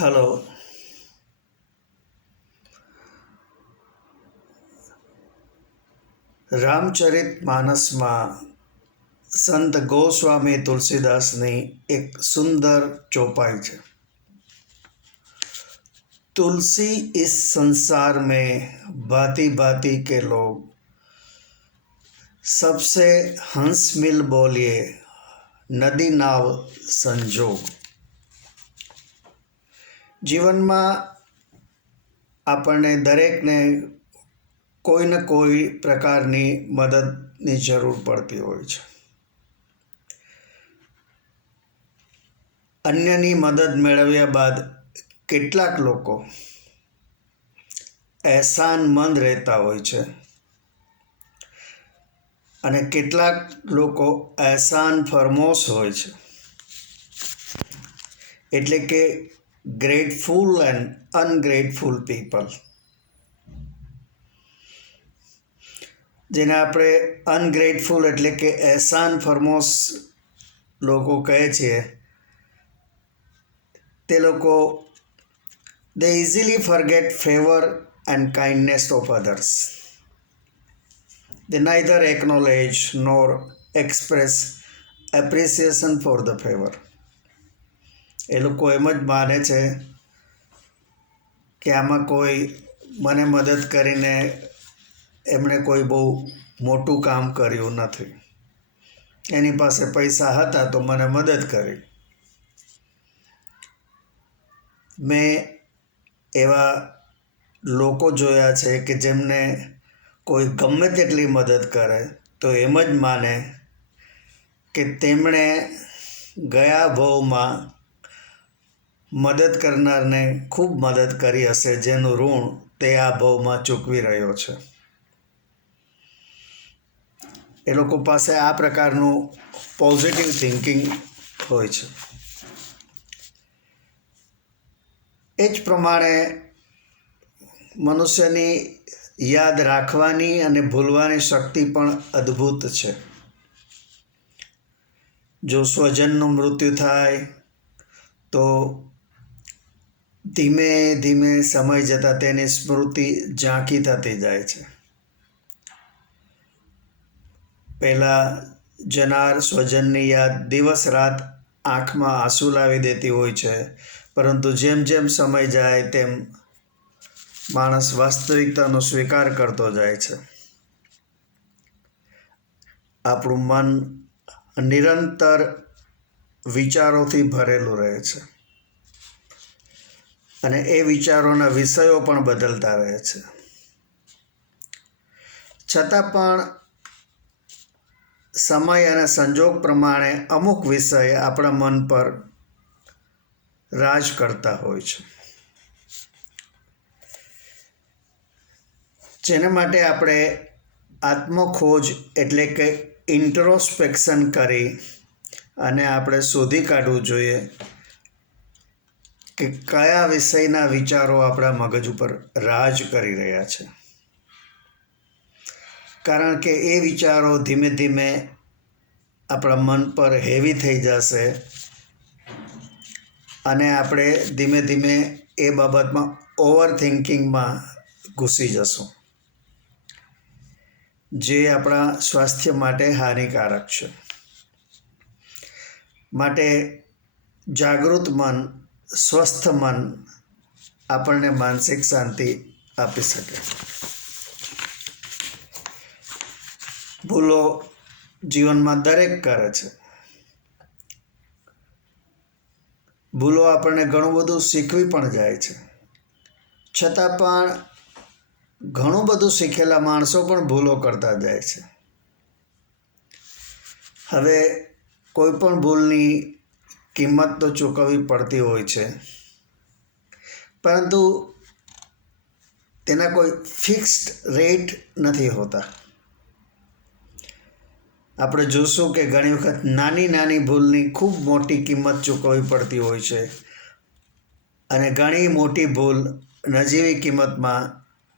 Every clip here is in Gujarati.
હલો. રામચરિત માનસમાં સંત ગોસ્વામી તુલસીદાસની એક સુંદર ચોપાई છે। तुलसी इस संसार में भांति भांति के लोग सबसे हंस मिल बोलिए नदी नाव संजोग। જીવનમાં આપણને દરેકને કોઈ ને કોઈ પ્રકારની મદદની જરૂર પડતી હોય છે। અન્યની મદદ મેળવ્યા બાદ કેટલાક લોકો એહસાનમંદ રહેતા હોય છે અને કેટલાક લોકો એહસાન ફરમોશ હોય છે, એટલે કે ગ્રેટફુલ એન્ડ અનગ્રેટફુલ પીપલ, જેને આપણે અનગ્રેટફુલ એટલે કે એહસાન ફરમોશ લોકો કહે છે। તે લોકો they easily forget favor and kindness of others. They neither acknowledge nor express appreciation for the favor. એ લોકો એમ જ માને છે કે આમાં કોઈ મને મદદ કરીને એમણે કોઈ બહુ મોટું કામ કર્યું નથી, એની પાસે પૈસા હતા તો મને મદદ કરી। મેં એવા લોકો જોયા છે કે જેમને કોઈ ગમે તેટલી મદદ કરે તો એમ જ માને કે તેમણે ગયા ભવમાં મદદ કરનારને ખૂબ મદદ કરી હશે, જેનું ઋણ તે આ ભવમાં ચૂકવી રહ્યો છે। એ લોકો પાસે આ પ્રકારનું પોઝિટિવ થિંકિંગ હોય છે। એ જ પ્રમાણે મનુષ્યની યાદ રાખવાની અને ભૂલવાની શક્તિ પણ અદ્ભુત છે। જો સ્વજનનું મૃત્યુ થાય તો ધીમે ધીમે સમય જતાં તેની સ્મૃતિ ઝાંખી થતી જાય છે। પહેલાં જનાર સ્વજનની યાદ દિવસ રાત આંખમાં આંસુ લાવી દેતી હોય છે, પરંતુ જેમ જેમ સમય જાય તેમ માણસ વાસ્તવિકતાનો સ્વીકાર કરતો જાય છે। આપણું મન નિરંતર વિચારોથી ભરેલું રહે છે અને એ વિચારોના વિષયો પણ બદલતા રહે છે। છતાં પણ સમય અને સંજોગ પ્રમાણે અમુક વિષય આપણા મન પર રાજ કરતા હોય છે, જેના માટે આપણે આત્મખોજ એટલે કે ઇન્ટ્રોસ્પેક્શન કરી અને આપણે શોધી કાઢવું જોઈએ કે કયા વિષયના વિચારો આપણા મગજ ઉપર રાજ કરી રહ્યા છે, કારણ કે એ વિચારો ધીમે ધીમે આપણા મન પર હેવી થઈ જશે અને આપણે ધીમે ધીમે એ બાબતમાં ઓવર થિંકિંગમાં ઘૂસી જશું, જે આપણા સ્વાસ્થ્ય માટે હાનિકારક છે। માટે જાગૃત મન, સ્વસ્થ મન આપણને માનસિક શાંતિ આપી શકે। ભૂલો જીવનમાં દરેક કરે છે। ભૂલો આપણને ઘણું બધું શીખવી પણ જાય છે, છતાં પણ ઘણું બધું શીખેલા માણસો પણ ભૂલો કરતા જાય છે। હવે કોઈ પણ ભૂલની કિંમત તો ચૂકવવી પડતી હોય છે, પરંતુ તેના કોઈ ફિક્સ્ડ રેટ નથી હોતા। આપણે જોશું કે ઘણી વખત નાની નાની ભૂલની ખૂબ મોટી કિંમત ચૂકવવી પડતી હોય છે અને ઘણી મોટી ભૂલ નજીવી કિંમતમાં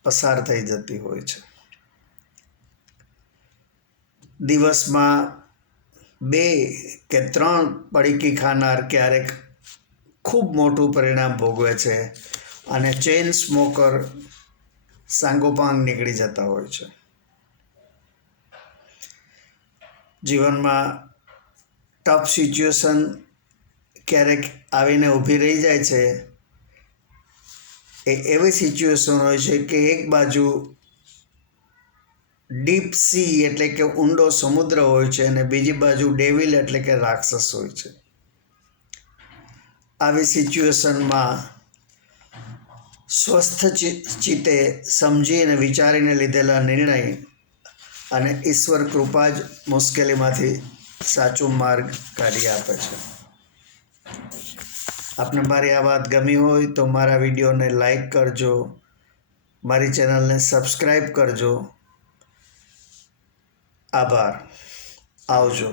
પસાર થઈ જતી હોય છે। દિવસમાં 2 કે 3 પડીકી ખાનાર ક્યારેક ખૂબ મોટું પરિણામ ભોગવે છે અને ચેઇન સ્મોકર સાંગોપાંગ નીકળી જતા હોય છે. જીવનમાં ટફ સિચ્યુએશન ક્યારેક આવીને ઊભી રહી જાય છે. એ એવી સિચ્યુએશન હોય છે કે એક બાજુ ડીપ સી એટલે કે ઊંડો સમુદ્ર હોય છે અને બીજી બાજુ ડેવિલ એટલે કે રાક્ષસ હોય છે. આવી સિચ્યુએશનમાં સ્વસ્થ ચિત્તે સમજી અને વિચારીને લીધેલા નિર્ણય અને ઈશ્વર કૃપા જ મુશ્કેલીમાંથી સાચો માર્ગ કાઢી આપે છે. આપને મારી આ વાત ગમી હોય તો મારા વિડીયોને લાઈક કરજો, મારી ચેનલને સબસ્ક્રાઈબ કરજો. આભાર. આવજો.